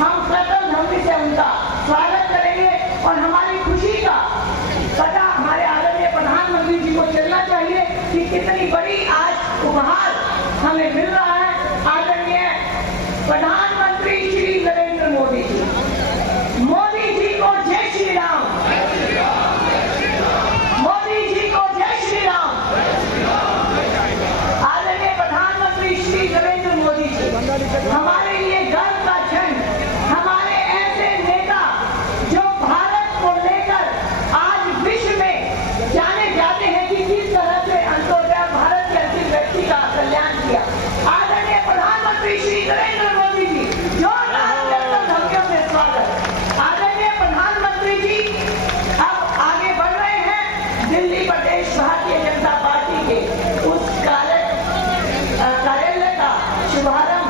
हम कतल धमकी से उनका स्वागत करेंगे और हमारी खुशी का पता हमारे आदरणीय प्रधानमंत्री जी को चलना चाहिए कि कितनी बड़ी आज उपहार हमें मिल रहा है। आदरणीय प्रधानमंत्री श्री नरेंद्र मोदी जी, मोदी जी को जय श्री राम, मोदी जी को जय श्री राम। आदरणीय प्रधानमंत्री श्री नरेंद्र मोदी जी हमारे लिए गर्व का क्षण, हमारे ऐसे नेता जो भारत को लेकर आज विश्व में जाने जाते हैं कि किस तरह से अंत्योदय भारत के अंतिम व्यक्ति का कल्याण किया। आदरणीय प्रधानमंत्री श्री नरेंद्र मोदी जी, जोरदार धमकियों से स्वागत। आदरणीय प्रधानमंत्री जी अब आगे बढ़ रहे हैं दिल्ली प्रदेश भारतीय जनता पार्टी के उस कार्यालय का शुभारंभ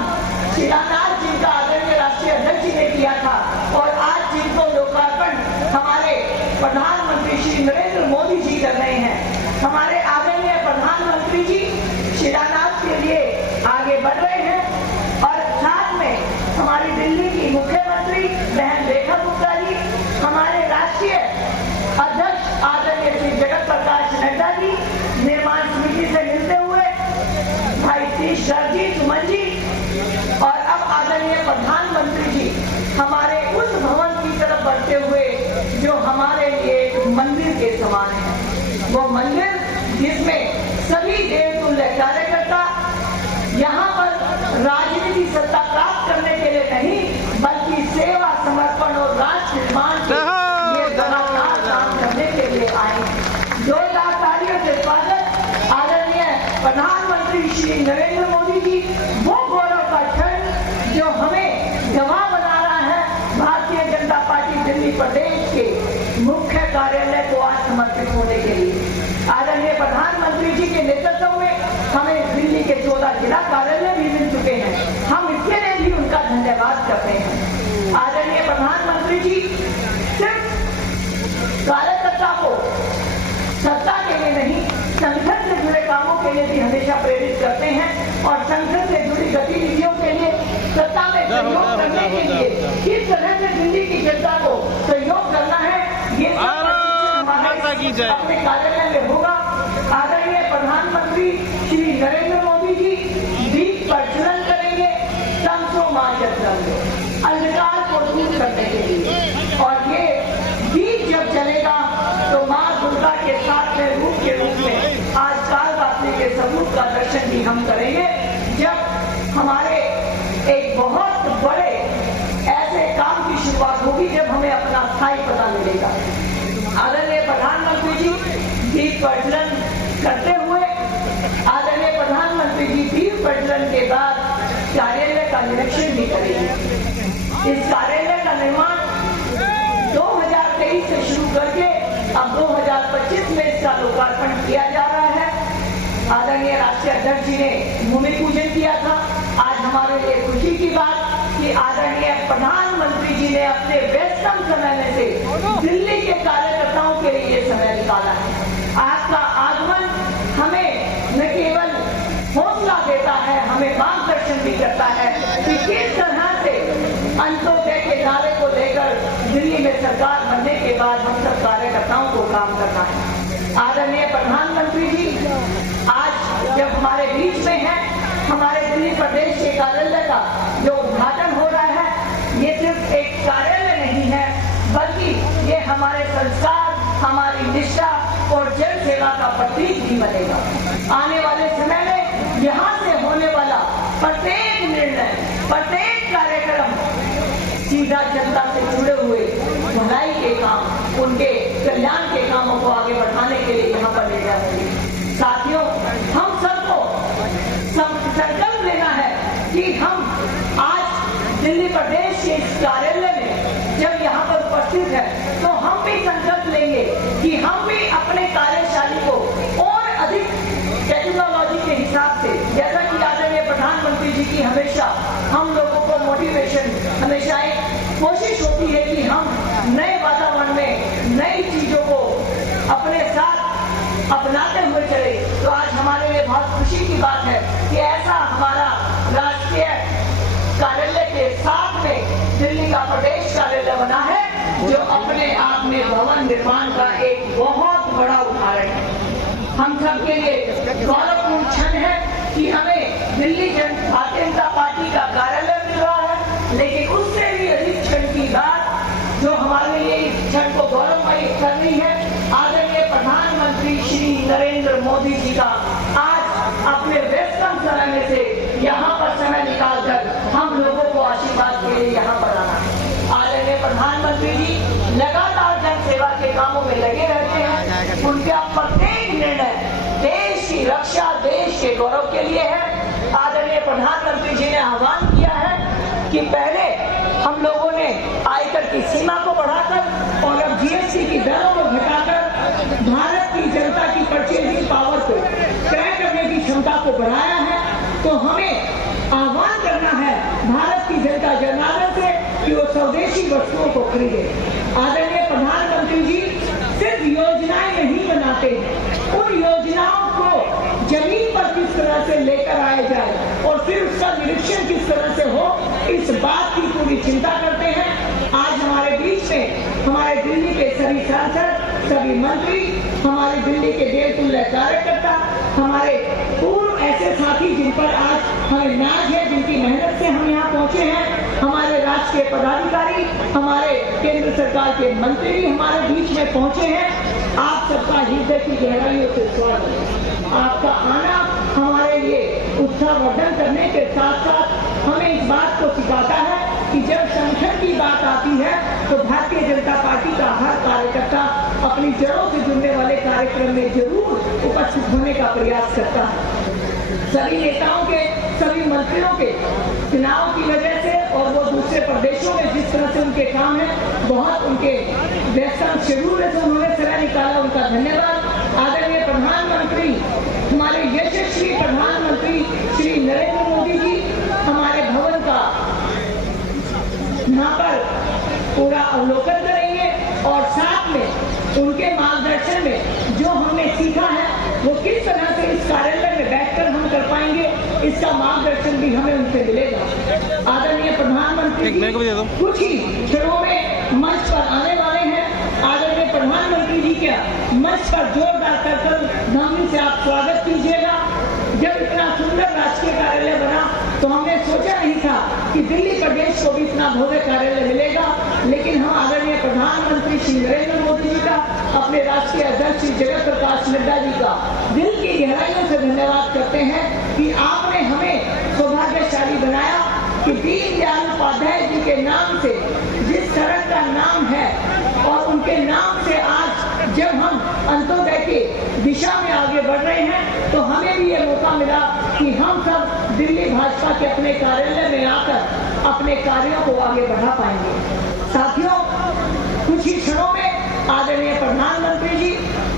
शिलान्यास जिनका आदरणीय राष्ट्रीय अध्यक्ष जी ने किया था और आज जिनको लोकार्पण हमारे प्रधानमंत्री श्री नरेंद्र मोदी जी कर रहे हैं। हमारे आदरणीय प्रधानमंत्री जी शिलान्यास के लिए आगे बढ़ रहे हैं और साथ में हमारी दिल्ली की मुख्यमंत्री बहन रेखा गुप्ता जी, हमारे राष्ट्रीय अध्यक्ष आदरणीय श्री जगत प्रकाश नड्डा जी निर्माण समिति से मिलते हुए, भाई श्री शरजी सुमन जी और अब आदरणीय प्रधानमंत्री जी हमारे उस भवन की तरफ बढ़ते हुए जो हमारे लिए एक मंदिर के समान है। वो मंदिर जिसमें सभी देवतुल्य कार्यकर्ता यहाँ पर राजनीति सत्ता प्राप्त करने के लिए नहीं बल्कि सेवा समर्पण और राष्ट्र निर्माण के लिए लगातार काम करने के लिए आए। जोरदार तालियों से स्वागत। आदरणीय प्रधानमंत्री श्री नरेंद्र मोदी जी, वो गौरव का क्षण जो हमें गवाह बना रहा है भारतीय जनता पार्टी दिल्ली प्रदेश के मुख्य कार्यालय को आज समर्पित होने के लिए। आदरणीय प्रधानमंत्री जी के नेतृत्व में हमें दिल्ली के 14 जिला कार्यालय भी मिल चुके हैं। हम इसके लिए भी उनका धन्यवाद करते हैं। आदरणीय प्रधानमंत्री जी सिर्फ कार्यकर्ता को सत्ता के लिए नहीं, संगठन से जुड़े कामों के लिए भी हमेशा प्रेरित करते हैं और संगठन से जुड़ी गतिविधियों के लिए सत्ता में सहयोग करने के लिए किस तरह से दिल्ली की जनता को सहयोग करना है ये अपने कार्यालय में होगा। आदरणीय प्रधानमंत्री श्री नरेंद्र मोदी जी दीप प्रज्वलन करेंगे तमसो मां जगदम्बे, अंधकार को दूर करने के लिए। और ये दीप जब जलेगा तो मां दुर्गा के सातवें रूप के रूप में आज कालरात्रि के स्वरूप का दर्शन भी हम करेंगे जब हमारे एक बहुत बड़े ऐसे काम की शुरुआत होगी जब हमें अपना स्थायी पता मिलेगा। आदरणीय प्रधानमंत्री जी दीप प्रज्वलन करते हुए आदरणीय प्रधानमंत्री जी दीप प्रज्वलन के बाद कार्यालय का निरीक्षण भी करेंगे। इस कार्यालय का निर्माण 2023 से शुरू करके अब 2025 में इसका लोकार्पण किया जा रहा है। आदरणीय राष्ट्रीय अध्यक्ष जी ने भूमि पूजन किया था। आज हमारे लिए खुशी की बात कि आदरणीय प्रधानमंत्री जी ने अपने व्यस्तम समय में से दिल्ली के कार्यकर्ताओं के लिए समय निकाला है। आपका आगमन हमें न केवल हौसला देता है, हमें मार्गदर्शन भी करता है कि किस तरह से अंत्योदय के नारे को लेकर दिल्ली में सरकार बनने के बाद हम सब कार्यकर्ताओं को काम करना है। आदरणीय प्रधानमंत्री जी आज जब हमारे बीच में है, हमारे दिल्ली प्रदेश के कार्यालय का जो उद्घाटन हो रहा है ये सिर्फ एक कार्यालय नहीं है बल्कि ये हमारे संस्कार, हमारी निष्ठा और जन सेवा का प्रतीक भी बनेगा। आने वाले समय में यहाँ से होने वाला प्रत्येक निर्णय, प्रत्येक कार्यक्रम सीधा जनता से जुड़े हुए भलाई के काम, उनके कल्याण के कामों को आगे बढ़ाने के लिए यहाँ पर ले जाएंगे। साथियों, हम सबको संकल्प लेना है कि हम आज दिल्ली प्रदेश के इस कार्यालय में जब यहाँ पर उपस्थित है तो हम भी संकल्प लेंगे कि हम भी अपने कार्यशाली को और अधिक टेक्नोलॉजी के हिसाब से, जैसा कि आदरणीय प्रधानमंत्री जी की हमेशा हम लोगों को मोटिवेशन, हमेशा एक कोशिश होती है कि हम नए वातावरण में नई चीजों को अपने साथ अपनाते हुए चले। तो आज हमारे लिए बहुत खुशी की बात है कि ऐसा हमारा राष्ट्रीय कार्यालय के साथ में दिल्ली जी का प्रदेश कार्यालय बना है, जो अपने आप में भवन निर्माण का एक बहुत बड़ा उदाहरण है। हम सब के लिए गौरवपूर्ण क्षण है कि हमें दिल्ली भारतीय जनता पार्टी का कार्यालय मिल रहा है, लेकिन उससे भी अधिक क्षण की बात जो हमारे लिए इस क्षण को गौरवमयी करनी है, आदरणीय प्रधानमंत्री श्री नरेंद्र मोदी जी का आज अपने व्यस्तम समय में से यहाँ पर समय निकालकर हम लोगों को आशीर्वाद के लिए यहाँ पर आना है। आदरणीय प्रधानमंत्री जी लगातार जन सेवा के कामों में लगे रहते हैं। उनका प्रत्येक निर्णय देश की रक्षा, देश के गौरव के लिए है। आदरणीय प्रधानमंत्री जी ने आह्वान किया है कि पहले हम लोगों ने आयकर की सीमा को बढ़ाकर और अब जीएसटी की दरों को घटाकर भारत की जनता की परचेजिंग पावर को क्रय करने की क्षमता को बढ़ाया है। तो हमें आह्वान करना है भारत की जनता जनार्दन से कि वो स्वदेशी वस्तुओं को खरीदे। आदरणीय प्रधानमंत्री जी सिर्फ योजनाएं नहीं बनाते हैं, उन योजनाओं को जमीन पर किस तरह से लेकर आया जाए और फिर उसका निरीक्षण किस तरह से हो, इस बात की पूरी चिंता करते हैं। आज हमारे बीच में हमारे दिल्ली के सभी सांसद, सभी मंत्री, हमारे दिल्ली के देवतुल्य कार्यकर्ता, हमारे पूर्व ऐसे साथी जिन पर आज हमें नाज है, जिनकी मेहनत से हम यहाँ पहुँचे हैं, हमारे राष्ट्रीय पदाधिकारी, हमारे केंद्र सरकार के मंत्री हमारे बीच में पहुँचे हैं। आप सबका हृदय की गहराइयों से स्वागत है। आपका आना हमारे लिए उत्साहवर्धन करने के साथ साथ हमें इस बात को सिखाता है कि जब संगठन की बात आती है तो भारतीय जनता पार्टी का हर कार्यकर्ता अपनी जड़ों से जुड़ने वाले कार्यक्रम में जरूर उपस्थित होने का प्रयास करता है। सभी नेताओं के, सभी मंत्रियों के चुनाव की वजह से और वो दूसरे प्रदेशों में जिस तरह से उनके काम है, बहुत उनके व्यस्तम शेड्यूल से उन्होंने समय निकाला, उनका धन्यवाद। आदरणीय प्रधानमंत्री, हमारे यशस्वी प्रधानमंत्री श्री नरेंद्र मोदी जी हमारे भवन का यहाँ पर पूरा अवलोकन करेंगे और साथ में उनके मार्गदर्शन में जो हमने सीखा है वो किस तरह से इस कार्यालय में बैठकर हम कर पाएंगे, इसका मार्गदर्शन भी हमें उनसे मिलेगा। आदरणीय प्रधानमंत्री कुछ ही क्षणों में मंच पर आने वाले हैं। आदरणीय प्रधानमंत्री जी के मंच पर जोरदार करकल ध्वनि से आप स्वागत कीजिएगा। जब इतना सुंदर राष्ट्रीय कार्यालय बना तो हमने सोचा नहीं था कि दिल्ली प्रदेश को भी इतना भव्य कार्यालय मिलेगा, लेकिन हम आदरणीय प्रधानमंत्री श्री नरेंद्र मोदी जी का, अपने राष्ट्रीय अध्यक्ष श्री जगत प्रकाश नड्डा जी का दिल की गहराइयों से धन्यवाद करते हैं कि आपने हमें सौभाग्यशाली बनाया कि दीनदयाल उपाध्याय जी के नाम से जिस सड़क का नाम है और उनके नाम से आज जब हम अंत्योदय के दिशा में आगे बढ़ रहे हैं तो हमें भी ये मौका मिला कि हम सब दिल्ली भाजपा के अपने कार्यालय में आकर अपने कार्यों को आगे बढ़ा पाएंगे। साथियों, कुछ ही क्षणों में आदरणीय प्रधानमंत्री जी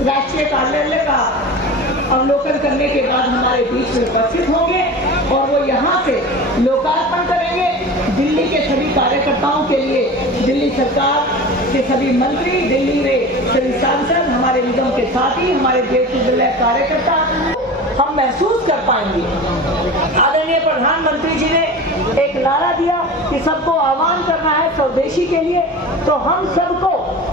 राष्ट्रीय कार्यालय का अवलोकन करने के बाद हमारे बीच में उपस्थित होंगे और वो यहाँ से लोकार्पण करेंगे। दिल्ली के सभी कार्यकर्ताओं के लिए दिल्ली सरकार के सभी मंत्री, दिल्ली में सभी सांसद, हमारे निगम के साथी, हमारे देवतुल्य कार्यकर्ता हम महसूस कर पाएंगे। आदरणीय प्रधानमंत्री जी ने एक नारा दिया कि सबको आह्वान करना है स्वदेशी के लिए, तो हम सबको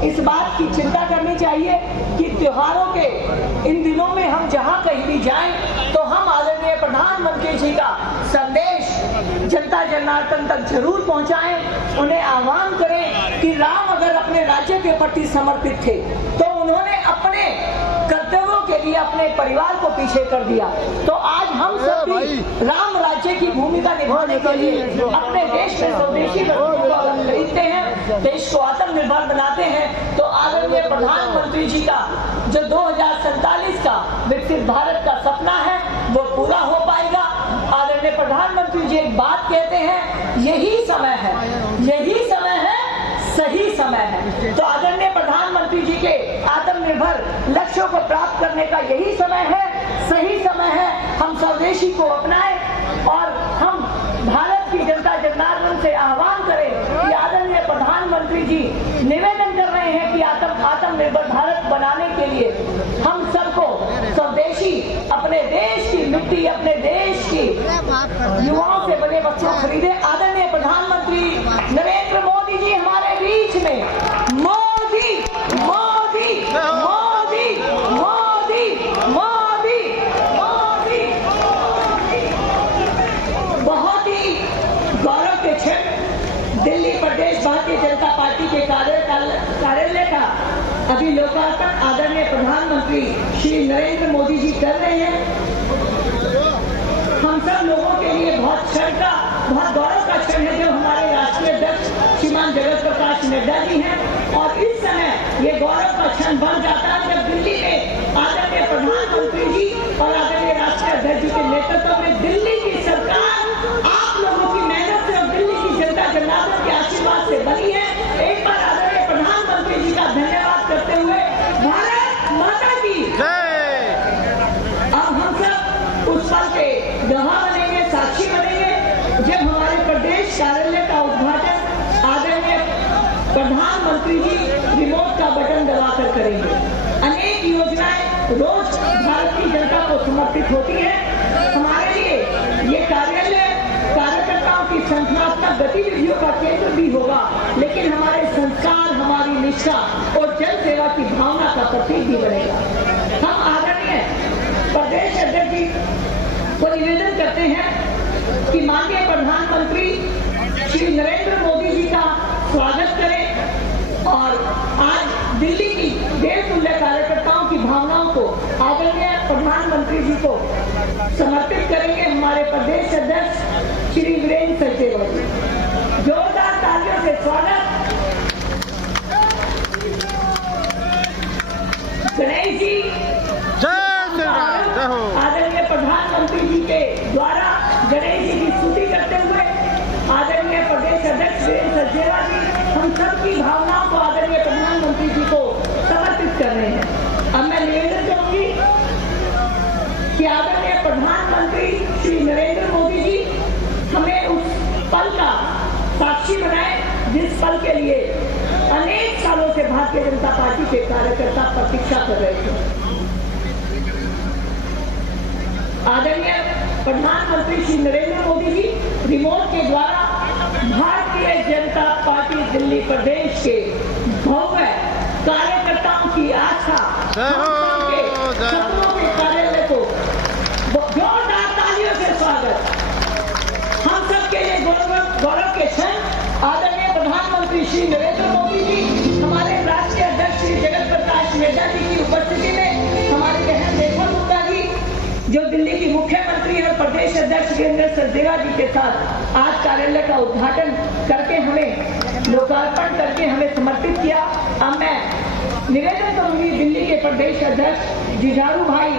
इस बात की चिंता करनी चाहिए कि त्योहारों के इन दिनों में हम जहां कहीं भी जाएं तो हम आदरणीय प्रधानमंत्री जी का संदेश जनता जनार्दन तक जरूर पहुंचाएं। उन्हें आह्वान करें कि राम अगर अपने राज्य के प्रति समर्पित थे तो उन्होंने अपने कर्तव्यों के लिए अपने परिवार को पीछे कर दिया, तो आज हम सब भी राम राज्य की भूमिका निभाने के लिए अपने देश में स्वदेशी वस्तुओं को अगर खरीदते हैं, देश को आत्मनिर्भर बनाते हैं, तो आदरणीय प्रधानमंत्री जी का जो 2047 का विकसित भारत का सपना है वो पूरा हो पाएगा। आदरणीय प्रधानमंत्री जी एक बात कहते हैं, यही समय है, यही समय है, सही समय है। तो आदरणीय प्रधानमंत्री जी के आत्मनिर्भर लक्ष्यों को प्राप्त करने का यही समय है, सही समय है। हम स्वदेशी को अपनाएं और हम भारत की जनता जनार्दन से आह्वान करें कि आदरणीय प्रधानमंत्री जी निवेदन कर रहे हैं कि आत्मनिर्भर भारत बनाने के लिए हम सबको स्वदेशी, अपने देश की मिट्टी, अपने देश की युवाओं से बने वस्तुएं खरीदे। आदरणीय प्रधानमंत्री नरेंद्र मोदी दिल्ली प्रदेश भारतीय जनता पार्टी के कार्यालय का अभी लोकार्पण आदरणीय प्रधानमंत्री श्री नरेंद्र मोदी जी कर रहे हैं। हम सब लोगों के लिए बहुत गौरव का क्षण है जो हमारे राष्ट्रीय अध्यक्ष श्रीमान जगत प्रकाश नड्डा जी हैं, और इस समय ये गौरव का क्षण बन जाता है जब दिल्ली में आदरणीय प्रधानमंत्री जी और आदरणीय राष्ट्रीय अध्यक्ष जी के नेतृत्व में दिल्ली की सरकार आप लोगों की मेहनत से और दिल्ली की जनता जनार्दन के आशीर्वाद से बनी है। एक बार आदरणीय प्रधानमंत्री जी का धन्यवाद करते हुए भारत माता की जय। अब हम सब उस पल के गवाह बनेंगे, साक्षी बनेंगे जब हमारे प्रदेश कार्यालय का उद्घाटन आदरणीय प्रधानमंत्री जी रिमोट का बटन दबाकर करेंगे। अनेक योजनाएं रोज भारतीय जनता को समर्पित होती है। हमारे लिए ये कार्यालय कार्यकर्ताओं की संगठनात्मक गतिविधियों का केंद्र भी होगा, लेकिन हमारे संस्कार, हमारी निष्ठा और जन सेवा की भावना का प्रतीक भी बनेगा। हम आदरणीय प्रदेश अध्यक्ष जी को निवेदन करते हैं कि माननीय प्रधानमंत्री श्री नरेंद्र मोदी जी का स्वागत करें और आज दिल्ली की देवतुल्य कार्यकर्ताओं की भावनाओं को आदरणीय प्रधानमंत्री जी को समर्पित करेंगे। हमारे प्रदेश अध्यक्ष श्री वीरेंद्र सचदेवा जी, जोरदार तालियों से स्वागत। गणेश जी आदरणीय प्रधानमंत्री जी के द्वारा गणेश जी की स्तुति करते हुए आदरणीय प्रदेश अध्यक्ष वीरेंद्र सचदेवा जी हम सब की भावनाओं को आदरणीय प्रधानमंत्री जी को समर्पित कर रहे हैं। अब मैं निवेदन करूंगी कि आदरणीय प्रधानमंत्री श्री नरेंद्र मोदी जी हमें उस पल का साक्षी बनाए जिस पल के लिए अनेक सालों से भारतीय जनता पार्टी के कार्यकर्ता प्रतीक्षा कर रहे थे। आदरणीय प्रधानमंत्री श्री नरेंद्र मोदी जी रिमोट के द्वारा भारतीय जनता पार्टी दिल्ली प्रदेश के भव्य कार्यकर्ताओं की आस्था के सपनों के कार्यालय को जोरदार तालियों से स्वागत। हम सबके लिए गौरव के क्षण आदरणीय प्रधानमंत्री श्री नरेंद्र मोदी जी हमारे राष्ट्रीय अध्यक्ष श्री जगत प्रकाश नड्डा जी की उपस्थिति में हमारे बहन रेखा गुप्ता जी जो दिल्ली की मुख्यमंत्री और प्रदेश अध्यक्ष वीरेंद्र सचदेवा जी के साथ आज कार्यालय का उद्घाटन करके हमें लोकार्पण करके हमें समर्पित किया। अब मैं निवेदन करूंगी दिल्ली के प्रदेश अध्यक्ष जुझारू भाई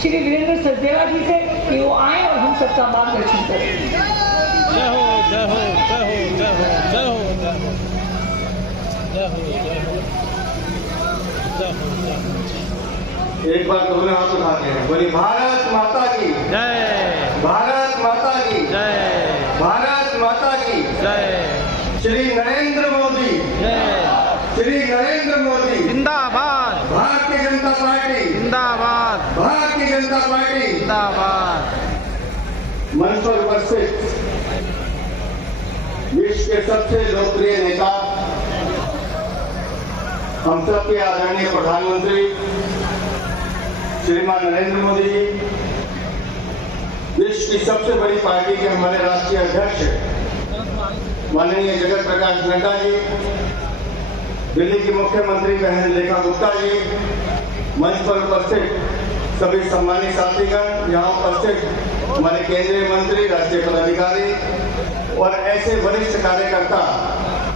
श्री वीरेंद्र सचदेवा जी से कि वो आए और हम सबका मार्गदर्शन करें। जय हो जय हो जय हो जय हो जय हो जय हो जय हो जय हो जय हो। एक बार दोनों हाथ उठाते हैं, बोली भारत माता की जय, भारत माता की जय, भारत माता की जय। श्री नरेंद्र मोदी जय, श्री नरेंद्र मोदी जिंदाबाद, भारतीय जनता पार्टी जिंदाबाद, भारतीय जनता पार्टी जिंदाबाद। मंच पर उपस्थित विश्व के सबसे लोकप्रिय नेता हम सबके आदरणीय प्रधानमंत्री श्रीमान नरेंद्र मोदी जी, विश्व की सबसे बड़ी पार्टी के हमारे राष्ट्रीय अध्यक्ष माननीय जगत प्रकाश नड्डा जी, दिल्ली की मुख्यमंत्री बहन रेखा गुप्ता जी, मंच पर उपस्थित सभी सम्मानित साथीगण, यहाँ उपस्थित हमारे केंद्रीय मंत्री, राष्ट्रीय पदाधिकारी और ऐसे वरिष्ठ कार्यकर्ता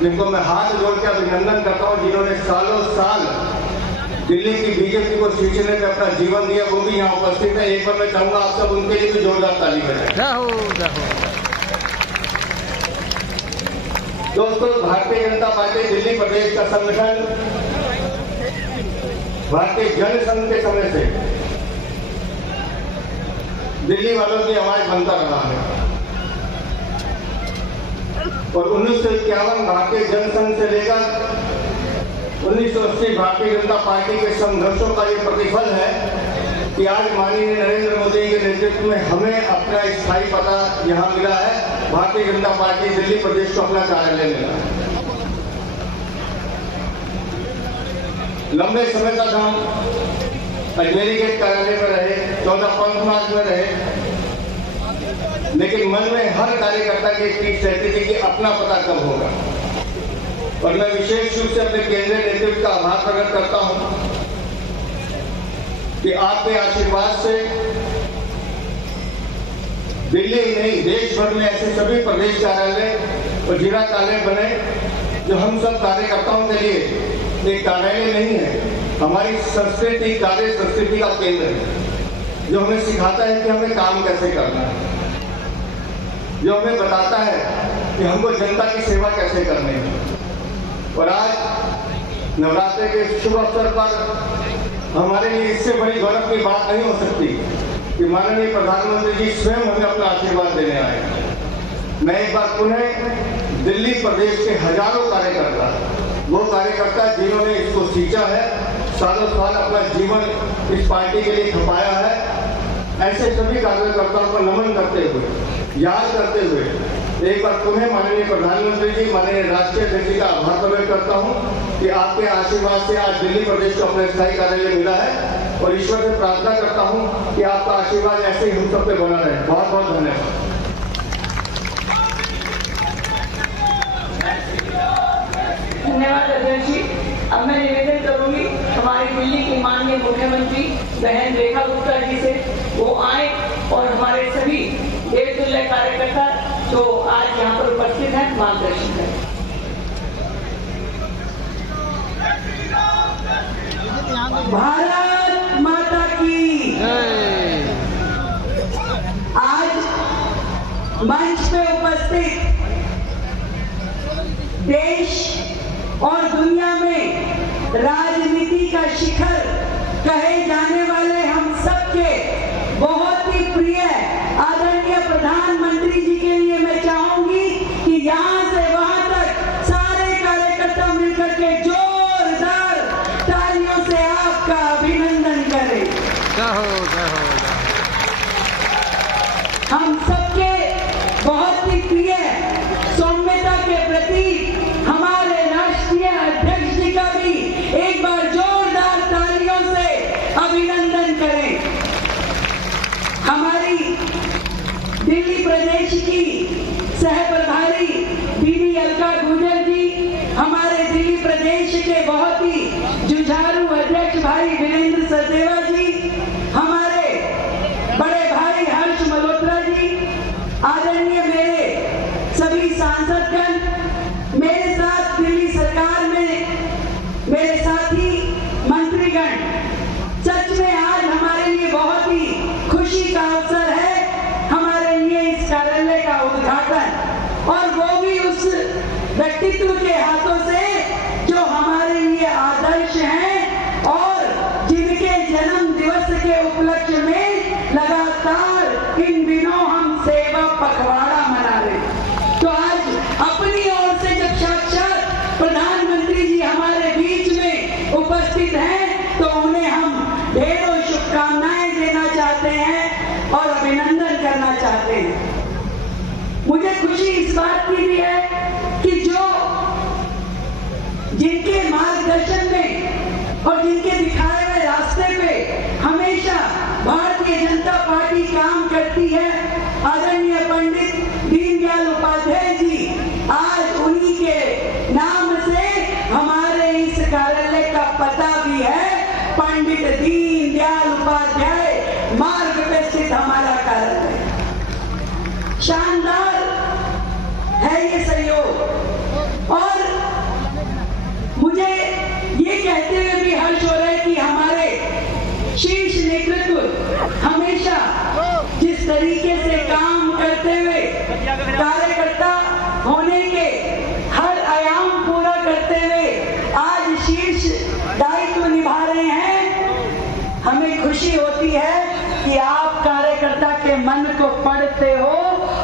जिनको मैं हाथ जोड़ के अभिनंदन करता हूँ, जिन्होंने सालों साल दिल्ली की बीजेपी को सींचने में अपना जीवन दिया, वो भी यहाँ उपस्थित है। एक बार मैं चाहूंगा आप सब उनके लिए भी जोरदार ताली बजाएं। जय हो जय हो। दोस्तों, भारतीय जनता पार्टी दिल्ली प्रदेश का संगठन भारतीय जन संघ के समय से दिल्ली वालों की आवाज बनता रहा है और 1951 भारतीय जनसंघ से लेकर 1980 भारतीय जनता पार्टी के संघर्षों का ये प्रतिफल है कि आज माननीय नरेंद्र मोदी के नेतृत्व में हमें अपना स्थायी पता यहाँ मिला है। भारतीय जनता पार्टी दिल्ली प्रदेश को अपना कार्यालय मिला है। लंबे समय तक हम अजमेरी गेट कार्यालय में रहे, 14 पंथ मार्ग में रहे, लेकिन मन में हर कार्यकर्ता की एक चीज रहती थी कि अपना पता कब होगा। और मैं विशेष रूप से अपने केंद्रीय नेतृत्व का आभार प्रकट करता हूं कि आपके आशीर्वाद से दिल्ली ही नहीं देश भर में ऐसे सभी प्रदेश कार्यालय और जिला कार्यालय बने जो हम सब कार्यकर्ताओं के लिए एक कार्यालय नहीं है, हमारी संस्कृति कार्य संस्कृति का केंद्र है, जो हमें सिखाता है कि हमें काम कैसे करना है, जो हमें बताता है कि हमको जनता की सेवा कैसे करनी है। और आज नवरात्रि के शुभ अवसर पर हमारे लिए इससे बड़ी गौरव की बात नहीं हो सकती कि माननीय प्रधानमंत्री जी स्वयं हमें अपना आशीर्वाद देने आए। मैं एक बार पुनः दिल्ली प्रदेश के हजारों कार्यकर्ता, वो कार्यकर्ता जिन्होंने इसको सींचा है, सालों साल अपना जीवन इस पार्टी के लिए खपाया है, ऐसे सभी कार्यकर्ताओं को नमन करते हुए, याद करते हुए एक बार पुनः माननीय प्रधानमंत्री जी, माननीय राष्ट्रीय अध्यक्ष जी का आभार प्रकट करता हूं कि आपके आशीर्वाद से आज दिल्ली प्रदेश को अपना स्थायी कार्यालय मिला है। और ईश्वर से प्रार्थना करता हूं कि आपका आशीर्वाद ऐसे ही हम सब पे बना रहे। बहुत बहुत धन्यवाद। धन्यवाद अध्यक्ष जी। अब मैं निवेदन करूंगी हमारी दिल्ली की माननीय मुख्यमंत्री बहन रेखा गुप्ता जी से, वो आए और हमारे सभी देवतुल्य कार्यकर्ता जो आज यहाँ पर उपस्थित हैं मार्गदर्शन करें। भारत माता की। आज मंच पे उपस्थित देश और दुनिया में राजनीति का शिखर कहे जाने वाले हम सबके बहुत ही प्रिय आदरणीय प्रधानमंत्री जी के लिए मैं चाहूंगी कि यहाँ से वहां तक सारे कार्यकर्ता मिलकर के जोरदार तालियों से आपका अभिनंदन करें। हम सबके बहुत ही प्रिय सौम्यता के प्रति हमारे राष्ट्रीय अध्यक्ष जी का भी एक बार जोरदार तालियों से अभिनंदन करें। हमारी दिल्ली प्रदेश की सह प्रभारी दीदी अलका गुर्जर जी, हमारे दिल्ली प्रदेश के बहुत ही जुझारू अध्यक्ष भाई वीरेंद्र सचदेवा जी, हमारे बड़े भाई हर्ष मल्होत्रा जी, आदरणीय मेरे सभी सांसदगण, मेरे साथ दिल्ली सरकार में मेरे साथी मंत्रीगण, सच में आज हमारे लिए बहुत ही खुशी का अवसर है हमारे लिए इस कार्यालय का उद्घाटन, और वो भी उस व्यक्तित्व के हाथों से जो हमारे लिए आदर्श हैं और जिनके जन्म दिवस के उपलक्ष्य में लगातार इन दिनों हम सेवा पखवाड़ा मना रहे। तो आज अपनी ओर से जब साक्षात प्रधानमंत्री जी हमारे बीच में उपस्थित हैं तो उन्हें हम ढेरों शुभकामनाएं देना चाहते हैं और अभिनंदन करना चाहते हैं। मुझे खुशी इस बात की भी है कि जो जिनके मार्गदर्शन में और जिनके दिखाए हुए रास्ते पे हमेशा भारतीय जनता पार्टी काम करती है, आदरणीय पंडित दीनदयाल उपाध्याय जी, आज उन्हीं के नाम से हमारे इस कार्यालय का पता भी है पंडित दीनदयाल उपाध्याय मार्ग पे स्थित हमारा कार्यालय। शानदार है ये सहयोग, और मुझे ये कहते हुए भी हर्ष हो रहा है कि हमारे शीर्ष नेतृत्व हमेशा जिस तरीके से काम करते हुए कार्यकर्ता होने के हर आयाम पूरा करते हुए आज शीर्ष दायित्व निभा रहे हैं, हमें खुशी होती है कि आप कार्यकर्ता के मन को पढ़ते हो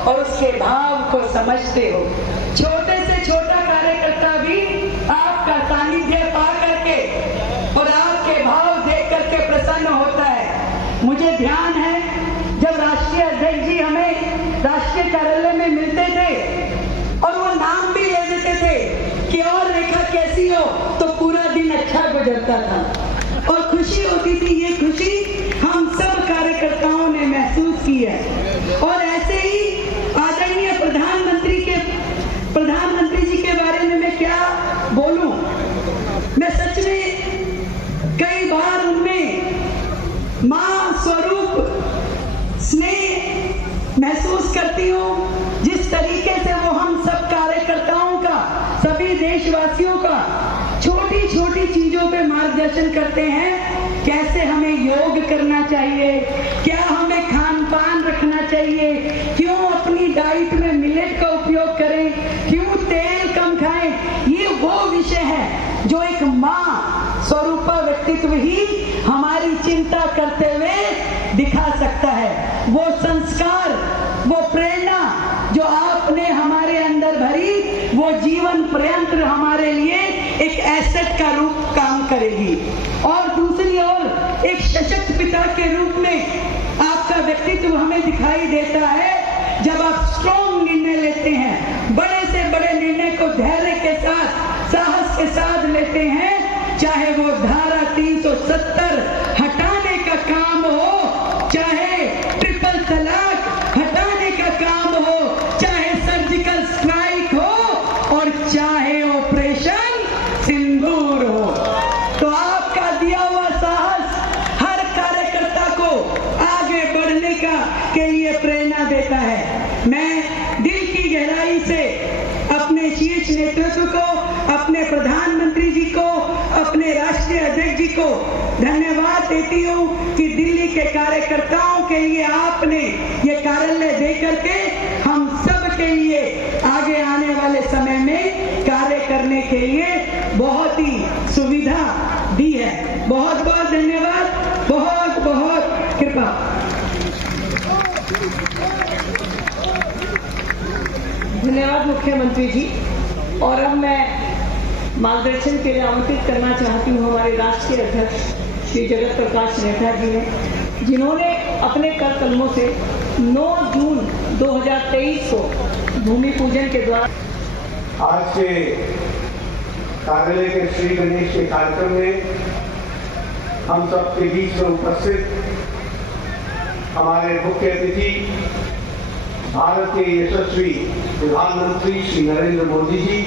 और उसके भाव को समझते हो। छोटे से छोटा कार्यकर्ता भी आपका सानिध्य पा करके और आपके भाव देख करके प्रसन्न होता है। मुझे ध्यान है जब राष्ट्रीय अध्यक्ष जी हमें राष्ट्रीय कार्यालय में मिलते थे और वो नाम भी ले देते थे कि और रेखा कैसी हो, तो पूरा दिन अच्छा गुजरता था और खुशी होती थी। ये खुशी हम सब कार्यकर्ताओं ने महसूस की है और ऐसे ही मैं क्या बोलूं। मैं सच में कई बार उनमें मां स्वरूप स्नेह महसूस करती हूँ। जिस तरीके से वो हम सब कार्यकर्ताओं का, सभी देशवासियों का छोटी छोटी चीजों पे मार्गदर्शन करते हैं। कैसे हमें योग करना चाहिए, क्या हमें खान पान रखना चाहिए, क्यों अपनी डाइट में मिलेट का उपयोग करें, क्यों तेल कम खाएं। ये वो विषय है जो एक मां स्वरूपा व्यक्तित्व ही हमारी चिंता करते हुए दिखा सकता है। वो संस्कार, वो प्रेरणा जो आपने हमारे अंदर भरी, वो जीवन पर्यंत हमारे लिए एक एसेट का रूप काम करेगी। और दूसरी ओर एक सशक्त पिता के रूप में आपका व्यक्तित्व हमें दिखाई देता है जब आप स्ट्रॉन्ग निर्णय लेते हैं, बड़े से बड़े निर्णय को धैर्य के साथ, साहस के साथ लेते हैं। चाहे वो धारा 370 हटाने का काम हो, चाहे ट्रिपल तलाक हटाने का काम हो, चाहे सर्जिकल स्ट्राइक हो और चाहे ऑपरेशन सिंदूर हो। तो आपका दिया हुआ साहस हर कार्यकर्ता को आगे बढ़ने का के लिए प्रेरणा देता है। मैं दिल की गहराई से अपने शीर्ष नेतृत्व को, अपने प्रधानमंत्री जी को, अपने राष्ट्रीय अध्यक्ष जी को धन्यवाद देती हूँ कि दिल्ली के कार्यकर्ताओं के लिए आपने ये कार्यालय दे करके हम सब के लिए आगे आने वाले समय में कार्य करने के लिए बहुत ही सुविधा दी है। बहुत बहुत धन्यवाद, बहुत बहुत कृपा। धन्यवाद मुख्यमंत्री जी। और अब मैं मार्गदर्शन के लिए आमंत्रित करना चाहती हूँ हमारे राष्ट्रीय अध्यक्ष श्री जगत प्रकाश नड्डा जी ने, जिन्होंने अपने कर कलमों से 9 जून 2023 को भूमि पूजन के द्वारा आज के कार्यालय के श्री गणेश के कार्यक्रम में हम सब के बीच में उपस्थित हमारे मुख्य अतिथि भारत के यशस्वी प्रधानमंत्री श्री नरेंद्र मोदी जी,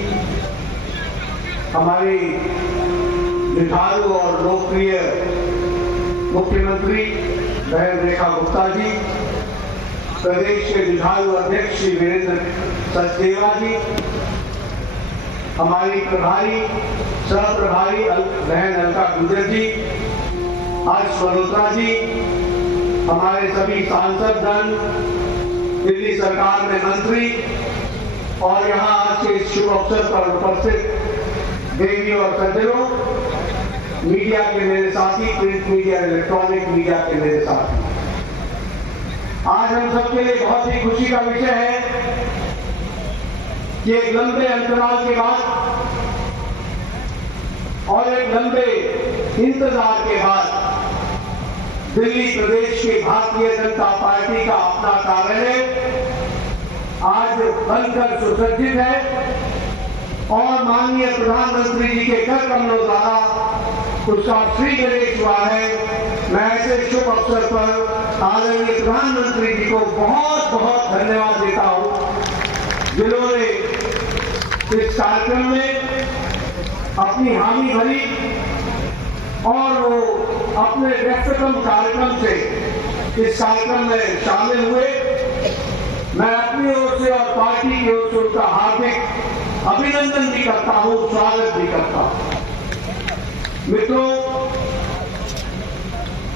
हमारे जुझारू और लोकप्रिय मुख्यमंत्री बहन रेखा गुप्ता जी, प्रदेश के जुझारू अध्यक्ष श्री वीरेंद्र सचदेवा जी, हमारी प्रभारी सह प्रभारी बहन अलका गुर्जर जी, हर्ष मल्होत्रा जी, हमारे सभी सांसद दल, दिल्ली सरकार में मंत्री और यहाँ आज के इस शुभ अवसर पर उपस्थित देवी और सज्जनों, मीडिया के मेरे साथी, प्रिंट मीडिया, इलेक्ट्रॉनिक मीडिया के मेरे साथी, आज हम सबके लिए बहुत ही खुशी का विषय है कि एक लंबे अंतराल के बाद और एक लंबे इंतजार के बाद दिल्ली प्रदेश के भारतीय जनता पार्टी का अपना कार्यालय आज बनकर सुसज्जित है और माननीय प्रधानमंत्री जी के कर कमलों द्वारा उसका श्री गणेश हुआ है। मैं ऐसे शुभ अवसर पर आदरणीय प्रधानमंत्री जी को बहुत बहुत धन्यवाद देता हूं, जिन्होंने इस कार्यक्रम में अपनी हामी भरी और वो अपने व्यक्तिगत कार्यक्रम से इस कार्यक्रम में शामिल हुए। मैं अपनी ओर से और पार्टी की ओर से उनका हार्दिक अभिनंदन भी करता हूं, स्वागत भी करता हूं। मित्रों,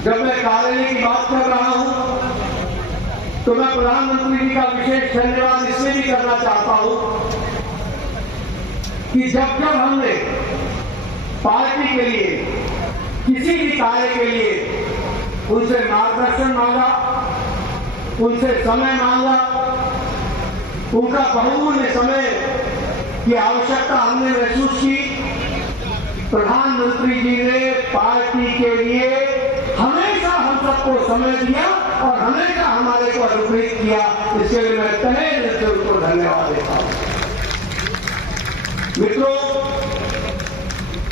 जब मैं कार्यालय की बात कर रहा हूं तो मैं प्रधानमंत्री जी का विशेष धन्यवाद इसलिए भी करना चाहता हूं कि जब हमने पार्टी के लिए, किसी भी कार्य के लिए उनसे मार्गदर्शन मांगा, उनसे समय मांगा, उनका बहुमूल्य समय की आवश्यकता हमने महसूस की, प्रधानमंत्री जी ने पार्टी के लिए हमेशा हम सबको समय दिया और हमेशा हमारे को अनुप्रेरित किया। इसके लिए मैं तहे दिल से उनको धन्यवाद देता हूं। मित्रों,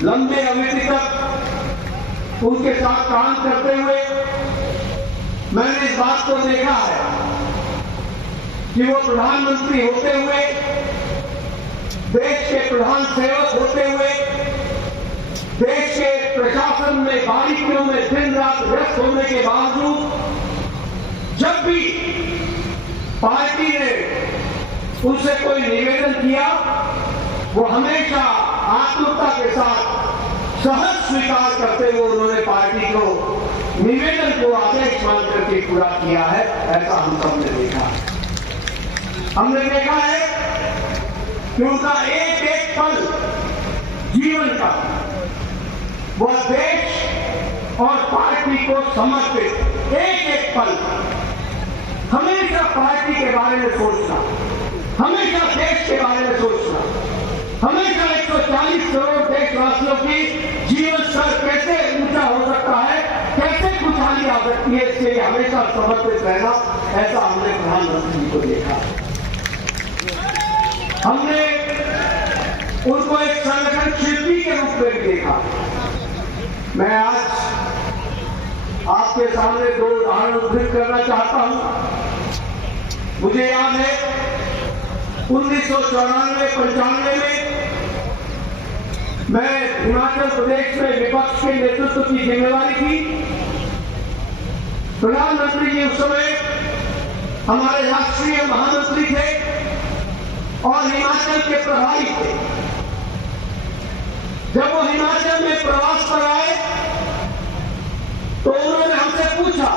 लंबे अवधि तक उनके साथ काम करते हुए मैंने इस बात को देखा है कि वो प्रधानमंत्री होते हुए देश के प्रधान सेवक होते हुए देश के प्रशासन में बारीकियों में दिन रात व्यस्त होने के बावजूद जब भी पार्टी ने उनसे कोई निवेदन किया वो हमेशा आत्मकता के साथ सहज स्वीकार करते हुए उन्होंने पार्टी को निवेदन को आदेश मान करके पूरा किया है। ऐसा हम सबने देखा। हमने देखा है कि उनका एक एक पल जीवन का वह देश और पार्टी को समर्पित एक एक पल हमेशा पार्टी के बारे में सोचना, हमेशा देश के बारे में सोचना, हमेशा 140 करोड़ देशवासियों की जीवन स्तर कैसे ऊंचा हो सकता है, कैसे खुशहाली आ सकती है, इसके लिए हमेशा समर्पित रहना। ऐसा हमने प्रधानमंत्री जी को देखा। हमने उनको एक संगठन शिल्पी के रूप में देखा। मैं आज आपके सामने 2 उदाहरण उद्धृत करना चाहता हूं। मुझे याद है 1994-95 में मैं हिमाचल प्रदेश में विपक्ष के नेतृत्व की जिम्मेवारी थी। प्रधानमंत्री जी उस समय हमारे राष्ट्रीय महामंत्री थे और हिमाचल के प्रभारी थे। जब वो हिमाचल में प्रवास पर आए तो उन्होंने हमसे पूछा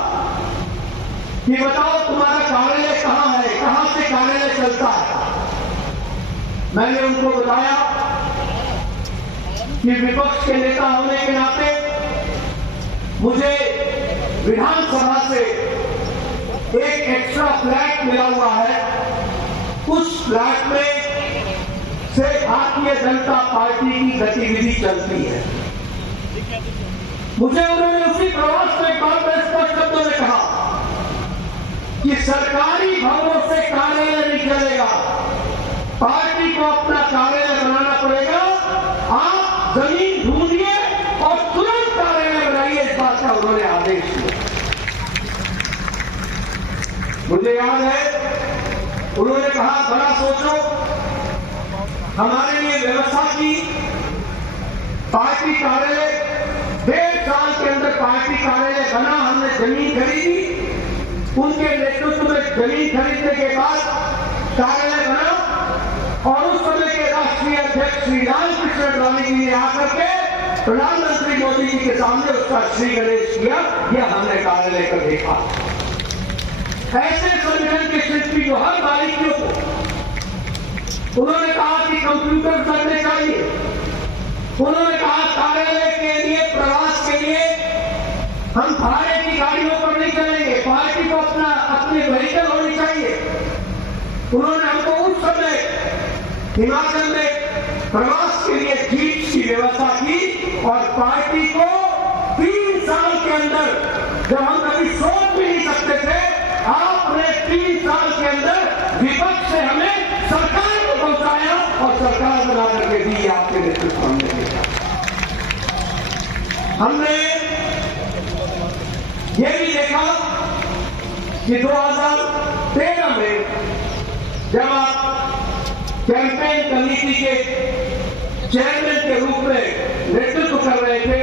कि बताओ तुम्हारा कार्यालय कहां है, कहां से कार्यालय चलता है। मैंने उनको बताया कि विपक्ष के नेता होने के नाते मुझे विधानसभा से एक एक्स्ट्रा फ्लैट मिला हुआ है। उस फ्लैट में से भारतीय जनता पार्टी की गतिविधि चलती है। मुझे उन्होंने उसी प्रवास में एक बार बड़े स्पष्ट शब्दों में कहा कि सरकारी भवनों से कार्यालय नहीं चलेगा, पार्टी को अपना कार्यालय बनाना पड़ेगा। आप जमीन ढूंढिए और तुरंत कार्यालय बनाइए, इस बात का उन्होंने आदेश दिया। मुझे याद है उन्होंने कहा बड़ा सोचो, हमारे लिए व्यवस्था की, पार्टी कार्यालय 1.5 साल के अंदर पार्टी कार्यालय बना। हमने जमीन खरीदी, उनके नेतृत्व में जमीन खरीदने के बाद कार्यालय बना और उस समय के राष्ट्रीय अध्यक्ष श्री रामकृष्ण अडवाणी जी ने आकर के प्रधानमंत्री मोदी जी के सामने उसका श्री गणेश किया। यह हमने कार्यालय कर देखा। ऐसे संगठन के शिल्पी जो हर बारीकियों को उन्होंने कहा कि कंप्यूटर करने चाहिए। उन्होंने कहा कार्यालय के लिए प्रवास के लिए हम भाड़े की गाड़ियों पर नहीं चलेंगे, पार्टी को अपनी व्हीकल होनी चाहिए। उन्होंने हमको उस समय हिमाचल में प्रवास के लिए जीप की व्यवस्था की और पार्टी को 3 साल के अंदर, जब हम कभी सोच भी नहीं सकते थे, आपने 3 साल के अंदर विपक्ष से हमें सरकार को पहुंचाया और सरकार बना करके दी आपके नेतृत्व में। हमने ये भी देखा कि 2013 में जब आप कैंपेन कमेटी के चेयरमैन के रूप में नेतृत्व कर रहे थे,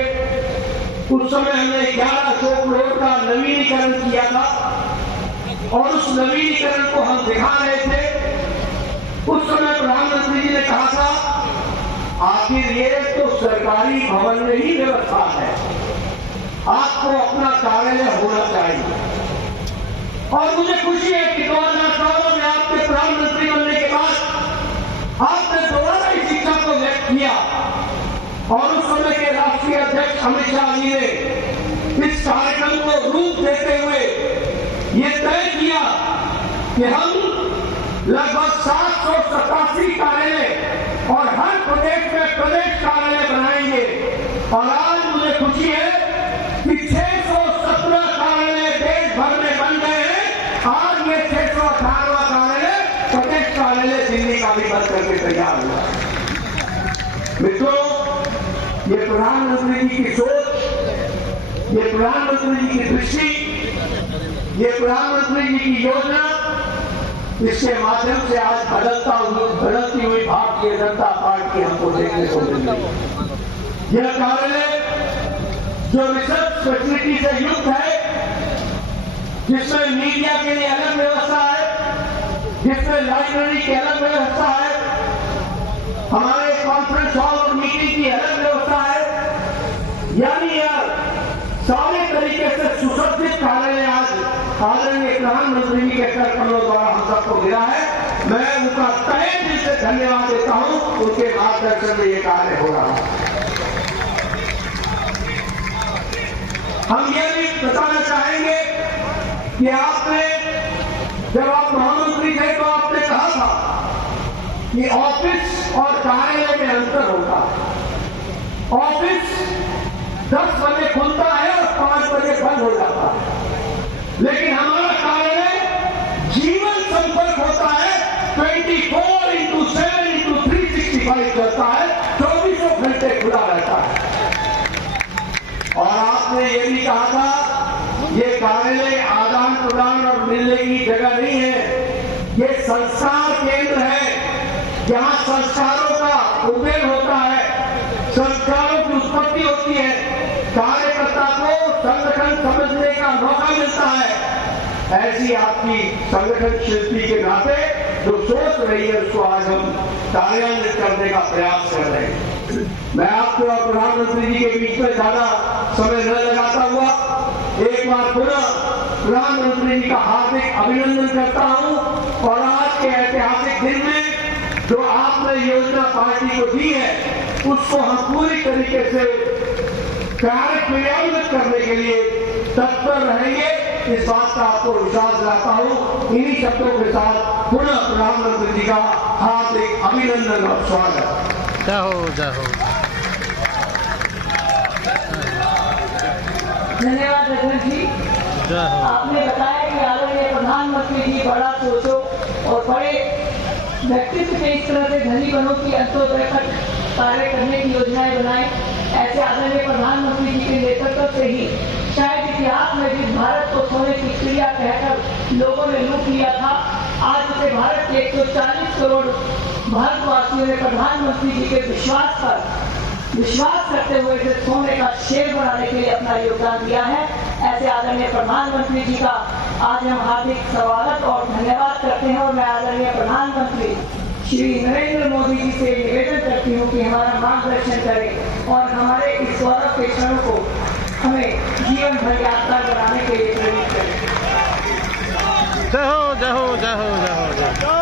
उस समय हमने 11 अशोक रोड का नवीनीकरण किया था और उस नवीनीकरण को हम दिखा रहे थे। उस समय प्रधानमंत्री जी ने कहा था आखिर ये तो सरकारी भवन में ही व्यवस्था है, आपको अपना कार्यालय होना चाहिए। और मुझे खुशी है कि 2014 में आपके प्रधानमंत्री बनने के बाद आपने दोबारा इस इच्छा को व्यक्त किया और उस समय के राष्ट्रीय अध्यक्ष अमित शाह जी ने इस कार्यक्रम को रूप देते हुए ये तय किया कि हम लगभग 787 कार्यालय और हर प्रदेश में प्रदेश कार्यालय बनाएंगे। और आज मुझे खुशी है कि 617 कार्यालय देश भर में बन गए हैं। आज ये 618वां कार्यालय प्रदेश कार्यालय दिल्ली का भी बन करके तैयार हुआ। मित्रों, ये प्रधानमंत्री जी की सोच, ये प्रधानमंत्री जी की दृष्टि, ये प्रधानमंत्री जी की योजना इसके माध्यम से आज बदलती हुई भारतीय जनता पार्टी हमको देखने को मिल रही है। यह कार्यालय जो रिसर्च फैसिलिटी से युक्त है, जिसमें मीडिया के लिए अलग व्यवस्था है, जिसमें लाइब्रेरी की अलग व्यवस्था है, हमारे कॉन्फ्रेंस हॉल और मीटिंग की अलग व्यवस्था है, यानी यह सारे तरीके से सुसज्जित कार्यालय आज आदरणीय प्रधानमंत्री जी के कर कमलों द्वारा हम सबको मिला है। मैं उनका तहे दिल से धन्यवाद देता हूं। उनके मार्गदर्शन में ये कार्य हो रहा है। हम ये भी बताना चाहेंगे कि आपने, जब आप महामंत्री थे तो आपने कहा था कि ऑफिस और कार्यालय में अंतर होता है। ऑफिस 10 बजे खुलता है और 5 बजे बंद हो जाता है, लेकिन हमारा कार्यालय जीवन संपर्क होता है। 24x7x365 करता है, 24 घंटे खुला रहता है। और आपने ये भी कहा था ये कार्यालय आदान प्रदान और मिलने की जगह नहीं है, ये संस्कार केंद्र है, जहां संस्कारों का उद्वेग होता है, संस्कारों की उत्पत्ति होती है, कार्यकर्ता को संगठन समझने का मौका मिलता है। ऐसी आपकी संगठन शिल्पी के नाते जो सोच रही है उसको आज हम कार्यान्वित करने का प्रयास कर रहे हैं। मैं आपके और प्रधानमंत्री जी के बीच में ज्यादा समय न लगाता हुआ एक बार पुनः प्रधानमंत्री जी का हार्दिक अभिनंदन करता हूं। और आज के ऐतिहासिक दिन में जो आपने योजना पार्टी को दी है, उसको हम पूरी तरीके से कार्य क्रियान्वित करने के लिए तत्पर रहेंगे। इस बात का आपको विश्वास दिलाता हूं। इन्हीं शब्दों के साथ पुनः प्रधानमंत्री जी का हार्दिक अभिनंदन और स्वागत। जय हो, जय हो। धन्यवाद अध्यक्ष जी। जय हो। आपने बताया कि आदरणीय प्रधानमंत्री जी बड़ा सोचो और बड़े व्यक्तित्व के इस तरह से धनी बनो की अंत्योदय तक कार्य करने की योजनाएं बनाए। ऐसे आदरणीय प्रधानमंत्री जी के नेतृत्व से ही शायद इतिहास में जिस भारत को सोने की चिड़िया कहकर लोगों ने लूट लिया था, आज उसे भारत के 140 करोड़ भारतवासियों ने प्रधानमंत्री जी के विश्वास करते हुए इसे सोने का शेर बनाने के लिए अपना योगदान दिया है। ऐसे आदरणीय प्रधानमंत्री जी का आज हम हार्दिक स्वागत और धन्यवाद करते हैं। और मैं आदरणीय प्रधानमंत्री श्री नरेंद्र मोदी जी से निवेदन करती हूँ कि हमारा मार्गदर्शन करें और हमारे इस गौरव के क्षणों को हमें जीवन भर यादगार बनाने के लिए प्रेरित करें। जय हो, जय हो, जय हो, जय हो, जय हो।